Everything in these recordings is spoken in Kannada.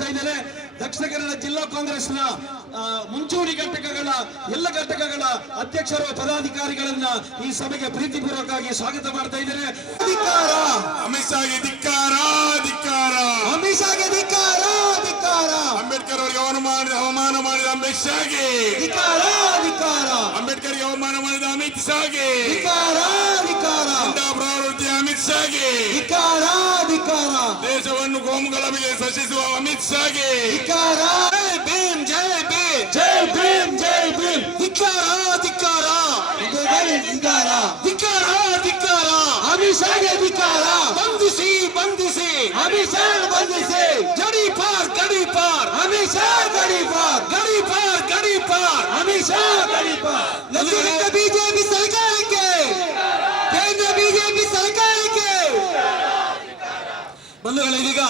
ಆಗಮಿಸ್ತಾ ಇದ್ದಾರೆ ದಕ್ಷಿಣ ಕನ್ನಡ ಜಿಲ್ಲಾ ಕಾಂಗ್ರೆಸ್ನ ಮುಂಚೂಣಿ ಘಟಕಗಳ ಎಲ್ಲ ಘಟಕಗಳ ಅಧ್ಯಕ್ಷರು ಪದಾಧಿಕಾರಿಗಳನ್ನ ಈ ಸಭೆಗೆ ಪ್ರೀತಿಪೂರ್ವಕವಾಗಿ ಸ್ವಾಗತ ಮಾಡ್ತಾ ಇದ್ದಾರೆ ಅಧಿಕಾರ! ಅಮಿತ್ ಶಾಗೆ ಧಿಕ್ಕಾರ ಧಿಕ್ಕಾರ. ಅಮಿತ್ ಶಾಗೆ ಧಿಕ್ಕಾರ ಧಿಕ್ಕಾರ. ಅಂಬೇಡ್ಕರ್ ಅವರಿಗೆ ಅವಮಾನ ಮಾಡಿದ ಅವಮಾನ ಮಾಡಿದ ಅಮಿತ್ ಶಾಗೆ ಧಿಕ್ಕಾರ ಧಿಕ್ಕಾರ. ಅಂಬೇಡ್ಕರ್ಗೆ ಅವಮಾನ ಮಾಡಿದ ಅಮಿತ್ ಶಾಗೆ ಧಿಕ್ಕಾರ ಧಿಕ್ಕಾರ. ಪ್ರವೃತ್ತಿ ಅಮಿತ್ ಶಾಗೆ ಧಿಕ್ಕಾರ ಧಿಕ್ಕಾರ ದೇಶವನ್ನು ಗೋಮುಗಲಭೆಗೆ ಸಶಿಸುವ ಅಮಿತ್ ಶಾಗೆ. ಧಿಕ್ಕಾರ ಜೈ ಭೀಮ್ ಜೈ ಭೀಮ್. ಜೈ ಭೀಮ್ ಜೈ ಭೀಮ್. ಧಿಕ್ಕಾರ ಧಿಕ್ಕಾರ ಧಿಕ್ಕಾರ ಧಿಕ್ಕಾರ ಧಿಕ್ಕಾರ ಅಮಿತ್ ಶಾಗೆ ಧಿಕ್ಕಾರ ಬಂಧಿಸಿ ಬಂಧಿಸಿ. ಅಮಿತ್ ಶಾ ಬಂಧಿಸಿ. ಜಡಿ ಪಾರ್ ಗಡಿ ಪಾರ್ ಅಮಿತ್ ಶಾ ಗಡಿ ಪಾರ್ ಗಡಿ ಪಾರ್ ಗಡಿ ಪಾರ್ ಅಮಿತ್ ಶಾ ಗಡಿ ಪಾರ್ ಲಸಿಕೆ ಬಿಜೆಪಿ ಸರ್ಕಾರಕ್ಕೆ ಕೇಂದ್ರ ಬಿಜೆಪಿ ಸರ್ಕಾರಕ್ಕೆ ಇದೀಗ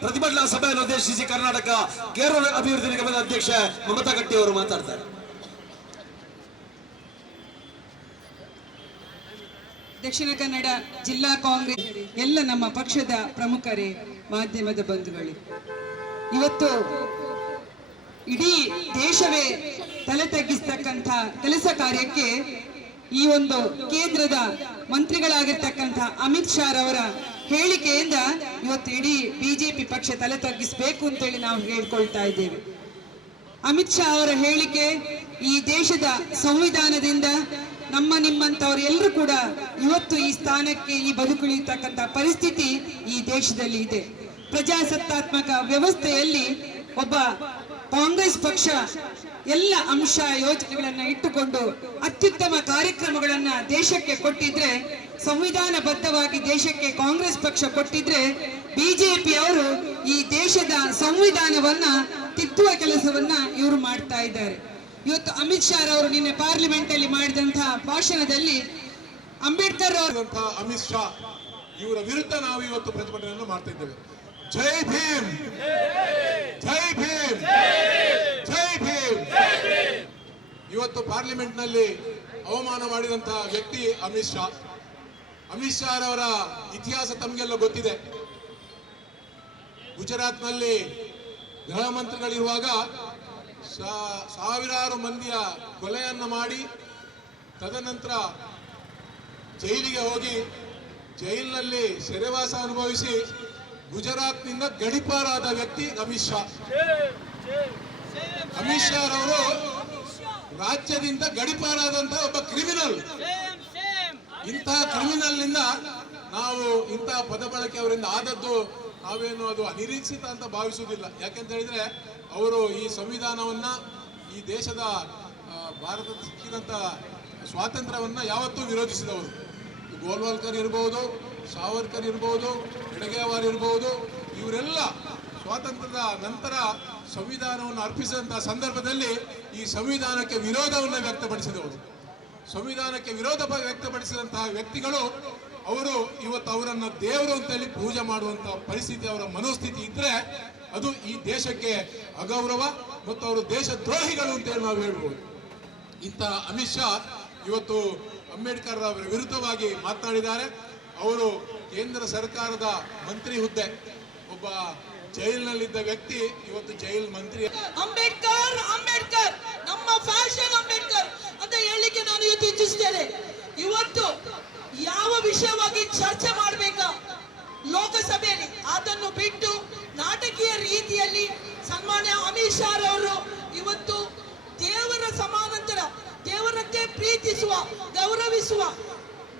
ಪ್ರತಿಭಟನಾ ಸಭೆಯನ್ನು ಉದ್ದೇಶಿಸಿ ಕರ್ನಾಟಕ ಕೇರಳ ಅಭಿವೃದ್ಧಿ ನಿಗಮದ ಅಧ್ಯಕ್ಷ ಮಮತಾ ಗಟ್ಟಿ ಅವರು ಮಾತಾಡ್ತಾರೆ. ದಕ್ಷಿಣ ಕನ್ನಡ ಜಿಲ್ಲಾ ಕಾಂಗ್ರೆಸ್ ಎಲ್ಲ ನಮ್ಮ ಪಕ್ಷದ ಪ್ರಮುಖರೇ ಮಾಧ್ಯಮದ ಬಂಧುಗಳು. ಇವತ್ತು ಇಡೀ ದೇಶವೇ ತಲೆ ತಗ್ಗಿಸ್ತಕ್ಕಂಥ ಕೆಲಸ ಕಾರ್ಯಕ್ಕೆ ಈ ಒಂದು ಕೇಂದ್ರದ ಮಂತ್ರಿಗಳಾಗಿರ್ತಕ್ಕಂಥ ಅಮಿತ್ ಶಾ ರವರ ಹೇಳಿಕೆಯಿಂದ ಇವತ್ತು ಇಡೀ ಬಿಜೆಪಿ ಪಕ್ಷ ತಲೆ ತಗ್ಗಿಸಬೇಕು ಅಂತೇಳಿ ನಾವು ಹೇಳ್ಕೊಳ್ತಾ ಇದ್ದೇವೆ. ಅಮಿತ್ ಶಾ ಅವರ ಹೇಳಿಕೆ ಈ ದೇಶದ ಸಂವಿಧಾನದಿಂದ ನಮ್ಮ ನಿಮ್ಮಂತವ್ರು ಎಲ್ಲರೂ ಕೂಡ ಇವತ್ತು ಈ ಸ್ಥಾನಕ್ಕೆ ಈ ಬದುಕುಳಿಯತಕ್ಕಂಥ ಪರಿಸ್ಥಿತಿ ಈ ದೇಶದಲ್ಲಿ ಇದೆ. ಪ್ರಜಾಸತ್ತಾತ್ಮಕ ವ್ಯವಸ್ಥೆಯಲ್ಲಿ ಒಬ್ಬ ಕಾಂಗ್ರೆಸ್ ಪಕ್ಷ ಎಲ್ಲ ಅಂಶ ಯೋಜನೆಗಳನ್ನ ಇಟ್ಟುಕೊಂಡು ಅತ್ಯುತ್ತಮ ಕಾರ್ಯಕ್ರಮಗಳನ್ನ ದೇಶಕ್ಕೆ ಕೊಟ್ಟಿದ್ರೆ, ಸಂವಿಧಾನಬದ್ಧವಾಗಿ ದೇಶಕ್ಕೆ ಕಾಂಗ್ರೆಸ್ ಪಕ್ಷ ಕೊಟ್ಟಿದ್ರೆ ಬಿಜೆಪಿ ಅವರು ಈ ದೇಶದ ಸಂವಿಧಾನವನ್ನ, ತಿದ್ದುವ ಕೆಲಸವನ್ನ ಇವರು ಮಾಡ್ತಾ ಇದ್ದಾರೆ. ಇವತ್ತು ಅಮಿತ್ ಶಾ ಅವರು ನಿನ್ನೆ ಪಾರ್ಲಿಮೆಂಟ್ ಅಲ್ಲಿ ಮಾಡಿದಂತಹ ಭಾಷಣದಲ್ಲಿ ಅಂಬೇಡ್ಕರ್ ಅಮಿತ್ ಶಾ, ಇವರ ವಿರುದ್ಧ ನಾವು ಇವತ್ತು ಪ್ರತಿಭಟನೆಯನ್ನು ಮಾಡ್ತಾ ಇದ್ದೇವೆ. ಜೈ ಭೀಮ್! ಜೈ ಭೀಮ್ ಜೈ ಭೀಮ್ ಇವತ್ತು ಪಾರ್ಲಿಮೆಂಟ್ನಲ್ಲಿ ಅವಮಾನ ಮಾಡಿದಂತಹ ವ್ಯಕ್ತಿ ಅಮಿತ್ ಶಾ. ಅಮಿತ್ ಶಾ ಅವರ ಇತಿಹಾಸ ತಮಗೆಲ್ಲ ಗೊತ್ತಿದೆ. ಗುಜರಾತ್ನಲ್ಲಿ ಗೃಹ ಮಂತ್ರಿಗಳಿರುವಾಗ ಸಾವಿರಾರು ಮಂದಿಯ ಕೊಲೆಯನ್ನ ಮಾಡಿ ತದನಂತರ ಜೈಲಿಗೆ ಹೋಗಿ ಜೈಲಿನಲ್ಲಿ ಸೆರೆವಾಸ ಅನುಭವಿಸಿ ಗುಜರಾತ್ನಿಂದ ಗಡಿಪಾರಾದ ವ್ಯಕ್ತಿ ಅಮಿತ್ ಶಾ. ಅಮಿತ್ ಶಾ ರವರು ರಾಜ್ಯದಿಂದ ಗಡಿಪಾರಾದಂತಹ ಒಬ್ಬ ಕ್ರಿಮಿನಲ್ ಇಂತಹ ಕ್ರಿಮಿನಲ್ನಿಂದ ನಾವು ಇಂತಹ ಪದ ಬಳಕೆ ಅವರಿಂದ ಆದದ್ದು ನಾವೇನು ಅದು ಅನಿರೀಕ್ಷಿತ ಅಂತ ಭಾವಿಸುವುದಿಲ್ಲ. ಯಾಕೆಂತ ಹೇಳಿದ್ರೆ ಅವರು ಈ ಸಂವಿಧಾನವನ್ನ ಈ ದೇಶದ ಭಾರತ ಸಿಕ್ಕಿದಂತ ಸ್ವಾತಂತ್ರ್ಯವನ್ನ ಯಾವತ್ತೂ ವಿರೋಧಿಸಿದವರು. ಗೋಲ್ವಾಲ್ಕರ್ ಇರ್ಬೋದು ಸಾವರ್ಕರ್ ಇರಬಹುದು ಹೆಡಗೇವಾರ್ ಇರಬಹುದು ಇವರೆಲ್ಲ ಸ್ವಾತಂತ್ರ್ಯದ ನಂತರ ಸಂವಿಧಾನವನ್ನು ಅರ್ಪಿಸಿದಂತಹ ಸಂದರ್ಭದಲ್ಲಿ ಈ ಸಂವಿಧಾನಕ್ಕೆ ವಿರೋಧವನ್ನು ವ್ಯಕ್ತಪಡಿಸಿದವರು. ಸಂವಿಧಾನಕ್ಕೆ ವಿರೋಧ ವ್ಯಕ್ತಪಡಿಸಿದಂತಹ ವ್ಯಕ್ತಿಗಳು, ಅವರು ಇವತ್ತು ಅವರನ್ನು ದೇವರು ಅಂತೇಳಿ ಪೂಜೆ ಮಾಡುವಂತಹ ಪರಿಸ್ಥಿತಿ, ಅವರ ಮನೋಸ್ಥಿತಿ ಇದ್ರೆ ಅದು ಈ ದೇಶಕ್ಕೆ ಅಗೌರವ ಮತ್ತು ಅವರು ದೇಶ ದ್ರೋಹಿಗಳು ಅಂತೇಳಿ ನಾವು ಹೇಳ್ಬೋದು. ಇಂಥ ಅಮಿತ್ ಶಾ ಇವತ್ತು ಅಂಬೇಡ್ಕರ್ ಅವರ ವಿರುದ್ಧವಾಗಿ ಮಾತನಾಡಿದ್ದಾರೆ ಅವರು ಕೇಂದ್ರ ಸರ್ಕಾರದ ಮಂತ್ರಿ ಹುದ್ದೆ. ಒಬ್ಬ ಜೈಲಿನಲ್ಲಿದ್ದ ವ್ಯಕ್ತಿ ಇವತ್ತು ಜೈಲ್ ಮಂತ್ರಿ. ಅಂಬೇಡ್ಕರ್ ಅಂಬೇಡ್ಕರ್, ನಮ್ಮ ಫ್ಯಾಷನ್ ಅಂಬೇಡ್ಕರ್ ಅಂತ ಹೇಳಲಿಕ್ಕೆ ನಾನು ಇವತ್ತು ಇಚ್ಛಿಸ್ತೇನೆ. ಇವತ್ತು ಯಾವ ವಿಷಯವಾಗಿ ಚರ್ಚೆ ಮಾಡಬೇಕಾ ಲೋಕಸಭೆಯಲ್ಲಿ, ಅದನ್ನು ಬಿಟ್ಟು ನಾಟಕೀಯ ರೀತಿಯಲ್ಲಿ ಸನ್ಮಾನ್ಯ ಅಮಿತ್ ಶಾ ಅವರು ಇವತ್ತು ದೇವರ ಸಮಾನಂತರ ದೇವರಂತೆ ಪ್ರೀತಿಸುವ, ಗೌರವಿಸುವ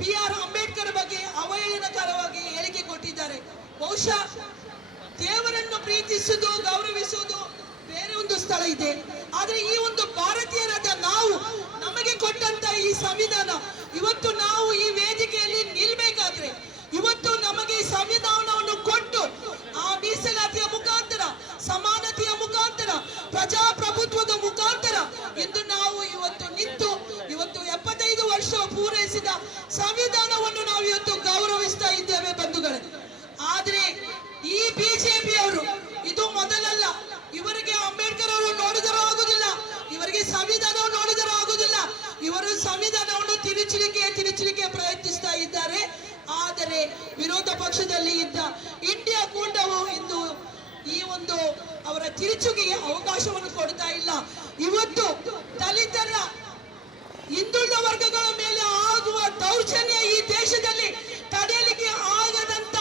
ಬಿ ಆರ್ ಅಂಬೇಡ್ಕರ್ ಬಗ್ಗೆ ಅವಹೇಳನಕಾರವಾಗಿ ಹೇಳಿಕೆ ಕೊಟ್ಟಿದ್ದಾರೆ. ಬಹುಶಃ ದೇವರನ್ನು ಪ್ರೀತಿಸುವುದು, ಗೌರವಿಸುವುದು ಬೇರೆ ಒಂದು ಸ್ಥಳ ಇದೆ. ಆದರೆ ಈ ಒಂದು ಭಾರತೀಯರಾದ ನಾವು ನಮಗೆ ಕೊಟ್ಟಂತ ಈ ಸಂವಿಧಾನ, ಇವತ್ತು ನಾವು ಈ ವೇದಿಕೆಯಲ್ಲಿ ನಿಲ್ಬೇಕಾದ್ರೆ, ಇವತ್ತು ನಮಗೆ ಈ ಪಕ್ಷದಲ್ಲಿ ಇದ್ದ ಇಂಡಿಯಾ ಕೂಟವು ಇಂದು ಈ ಒಂದು ಅವರ ತಿರುಚುಗಿಗೆ ಅವಕಾಶವನ್ನು ಕೊಡ್ತಾ ಇಲ್ಲ. ಇವತ್ತು ದಲಿತರ ಹಿಂದುಳಿದ ವರ್ಗಗಳ ಮೇಲೆ ಆಗುವ ದೌರ್ಜನ್ಯ ಈ ದೇಶದಲ್ಲಿ ತಡೆಯಲಿಕ್ಕೆ ಆಗದಂತ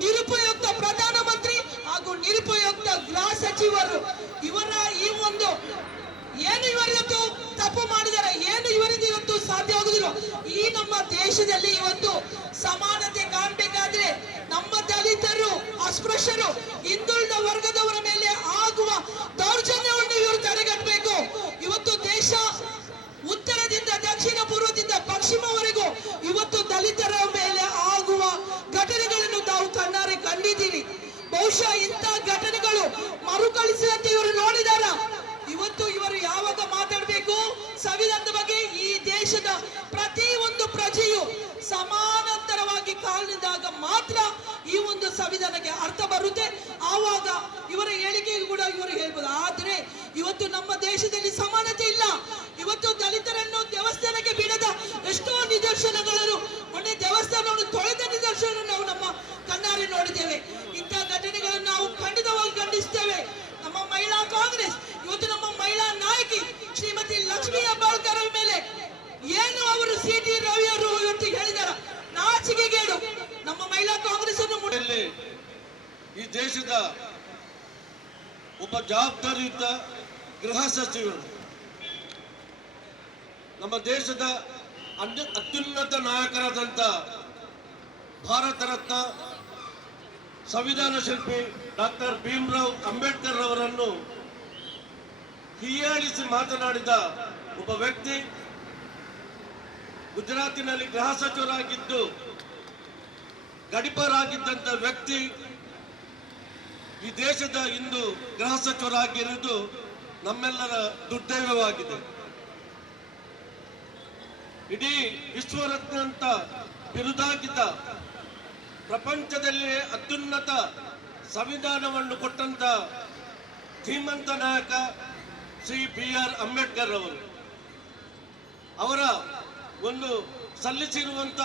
ನಿರುಪಯುಕ್ತ ಪ್ರಧಾನಮಂತ್ರಿ ಹಾಗೂ ನಿರುಪಯುಕ್ತ ಗೃಹ ಸಚಿವರು ಇವರ ಈ ಒಂದು ಏನು ಇವರಿವತ್ತು ತಪ್ಪು ಮಾಡಿದಾರೆ ಏನು ಇವರಿಂದ ಇವತ್ತು ಸಾಧ್ಯ ಆಗುದಿಲ್ಲ. ಈ ನಮ್ಮ ದೇಶದಲ್ಲಿ ಇವತ್ತು ಸಮಾನತೆ ಕಾಣ್ಬೇಕಾದ್ರೆ ನಮ್ಮ ದಲಿತರು, ಅಸ್ಪೃಶ್ಯರು, ಹಿಂದುಳಿದ ವರ್ಗದವರ ಮೇಲೆ ಆಗುವ ದೌರ್ಜನ್ಯವನ್ನು ಇವರು ತಡೆಗಟ್ಟಬೇಕು. ಇವತ್ತು ದೇಶ ಉತ್ತರದಿಂದ ದಕ್ಷಿಣ ಪೂರ್ವದಿಂದ ಪಶ್ಚಿಮವರೆಗೂ ಇವತ್ತು ದಲಿತರ ಮೇಲೆ ಆಗುವ ಘಟನೆಗಳನ್ನು ತಾವು ಕಣ್ಣಾರೆ ಕಂಡಿದ್ದೀರಿ. ಬಹುಶಃ ಇಂಥ ಘಟನೆಗಳು ಮರುಕಳಿಸಿದಂತೆ ಇವರು ನೋಡಿದಾರ. ಇವತ್ತು ಇವರು ಯಾವಾಗ ಮಾತಾಡಬೇಕು? ಸಂವಿಧಾನದ ಬಗ್ಗೆ ಈ ದೇಶದ ಪ್ರತಿ ಒಂದು ಪ್ರಜೆಯು ಸಮಾನಾಂತರವಾಗಿ ಕಾಲಿದಾಗ ಮಾತ್ರ ಈ ಒಂದು ಸಂವಿಧಾನಕ್ಕೆ ಅರ್ಥ ಬರುತ್ತೆ. ಆವಾಗ ಇವರ ಹೇಳಿಕೆಗೂ ಕೂಡ ಇವರು ಹೇಳ್ಬೋದು. ಆದ್ರೆ ಇವತ್ತು ನಮ್ಮ ದೇಶದಲ್ಲಿ ಸಮಾನತೆ ಇಲ್ಲ. ಇವತ್ತು ದಲಿತರನ್ನು ದೇವಸ್ಥಾನಕ್ಕೆ ಬಿಡದ ಎಷ್ಟೋ ನಿದರ್ಶನಗಳನ್ನು ಮೊನ್ನೆ ದೇವಸ್ಥಾನವನ್ನು ತೊಳೆದ ನಿದರ್ಶನ ನಾವು ನಮ್ಮ ಕಣ್ಣಾರೆ ನೋಡಿದ್ದೇವೆ ಇಂಥ ಘಟನೆಗಳನ್ನು ನಾವು ಖಂಡಿತವಾಗಿ ಖಂಡಿಸ್ತೇವೆ ನಮ್ಮ ಮಹಿಳಾ ಕಾಂಗ್ರೆಸ್ ಇವತ್ತು ನಮ್ಮ ಮಹಿಳಾ ನಾಯಕಿ ಶ್ರೀಮತಿ ಲಕ್ಷ್ಮೀ ಹೆಬ್ಬಾಳ್ಕರ್ ಅವರ ಮೇಲೆ ಏನು ಅವರು ಸಿ ಟಿ ರವಿ ಅವರು ಇವತ್ತು ಹೇಳಿದಾರ ನಾಚಿಕೆಗೇಡು ನಮ್ಮ ಮಹಿಳಾ ಕಾಂಗ್ರೆಸ್ ಅನ್ನು ಮುಡ- ಇಲ್ಲಿ ಈ ದೇಶದ ಒಬ್ಬ ಜವಾಬ್ದಾರಿಯುತ ಗೃಹ ಸಚಿವರು, ನಮ್ಮ ದೇಶದ ಅತ್ಯು- ಅತ್ಯುನ್ನತ ನಾಯಕರಾದಂಥ ಭಾರತ ರತ್ನ ಸಂವಿಧಾನ ಶಿಲ್ಪಿ ಡಾಕ್ಟರ್ ಭೀಮರಾವ್ ಅಂಬೇಡ್ಕರ್ ಅವರನ್ನು ಹೀಯಾಳಿಸಿ ಮಾತನಾಡಿದ ಒಬ್ಬ ವ್ಯಕ್ತಿ ಗುಜರಾತಿನಲ್ಲಿ ಗೃಹ ಸಚಿವರಾಗಿದ್ದು ಗಡಿಪರಾಗಿದ್ದಂಥ ವ್ಯಕ್ತಿ ಈ ದೇಶದ ಇಂದು ಗೃಹ ಸಚಿವರಾಗಿರುವುದು ನಮ್ಮೆಲ್ಲರ ದುರ್ದೈವವಾಗಿದೆ. ಇಡೀ ವಿಶ್ವರತ್ನ ಅಂತ ಬಿರುದಾಗಿದ್ದ ಪ್ರಪಂಚದಲ್ಲಿ ಅತ್ಯುನ್ನತ ಸಂವಿಧಾನವನ್ನು ಕೊಟ್ಟಂತ ಧೀಮಂತ ನಾಯಕ ಶ್ರೀ ಬಿ ಆರ್ ಅಂಬೇಡ್ಕರ್ ಅವರು. ಅವರ ಒಂದು ಸಲ್ಲಿಸಿರುವಂತ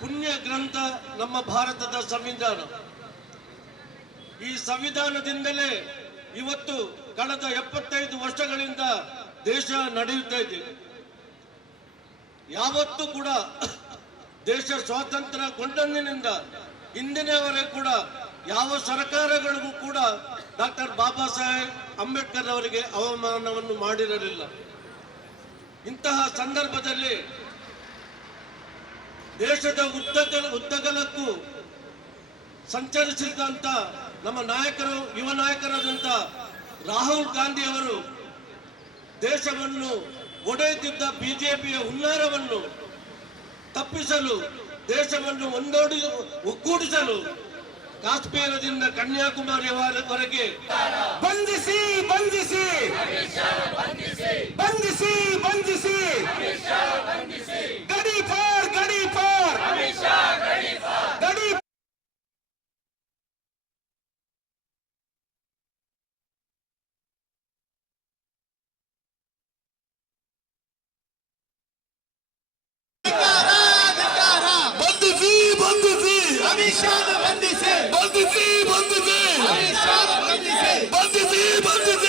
ಪುಣ್ಯ ಗ್ರಂಥ ನಮ್ಮ ಭಾರತದ ಸಂವಿಧಾನ. ಈ ಸಂವಿಧಾನದಿಂದಲೇ ಇವತ್ತು ಕಳೆದ ಎಪ್ಪತ್ತೈದು ವರ್ಷಗಳಿಂದ ದೇಶ ನಡೆಯುತ್ತಾ ಇದೆ. ಯಾವತ್ತೂ ಕೂಡ ದೇಶ ಸ್ವಾತಂತ್ರ್ಯ ಗೊಂಡಂದಿನಿಂದ ಇಂದಿನವರೆಗೂ ಕೂಡ ಯಾವ ಸರ್ಕಾರಗಳಿಗೂ ಕೂಡ ಡಾಕ್ಟರ್ ಬಾಬಾ ಸಾಹೇಬ್ ಅಂಬೇಡ್ಕರ್ ಅವರಿಗೆ ಅವಮಾನವನ್ನು ಮಾಡಿರಲಿಲ್ಲ. ಇಂತಹ ಸಂದರ್ಭದಲ್ಲಿ ದೇಶದ ಉದ್ದಗಲ, ಉದ್ದಗಲಕ್ಕೂ ಸಂಚರಿಸಿದಂತ ನಮ್ಮ ನಾಯಕರು ಯುವ ನಾಯಕರಾದಂಥ ರಾಹುಲ್ ಗಾಂಧಿ ಅವರು ದೇಶವನ್ನು ಒಡೆಯುತ್ತಿದ್ದ ಬಿಜೆಪಿಯ ಹುನ್ನಾರವನ್ನು ತಪ್ಪಿಸಲು ದೇಶವನ್ನು ಒಂದೋಡಿ ಒಗ್ಗೂಡಿಸಲು ಕಾಶ್ಮೀರದಿಂದ ಕನ್ಯಾಕುಮಾರಿಯವರೆಗೆ ಬಂಧಿಸಿ ಬಂಧಿಸಿ! ಬಂಧಿಸಿ ಬಂಧಿಸಿ! ಗಡಿ ಪಾರ್ ಗಡಿ ಪಾರ್! বন্দিসি বন্দিসি বন্দিসি বন্দিসি বন্দিসি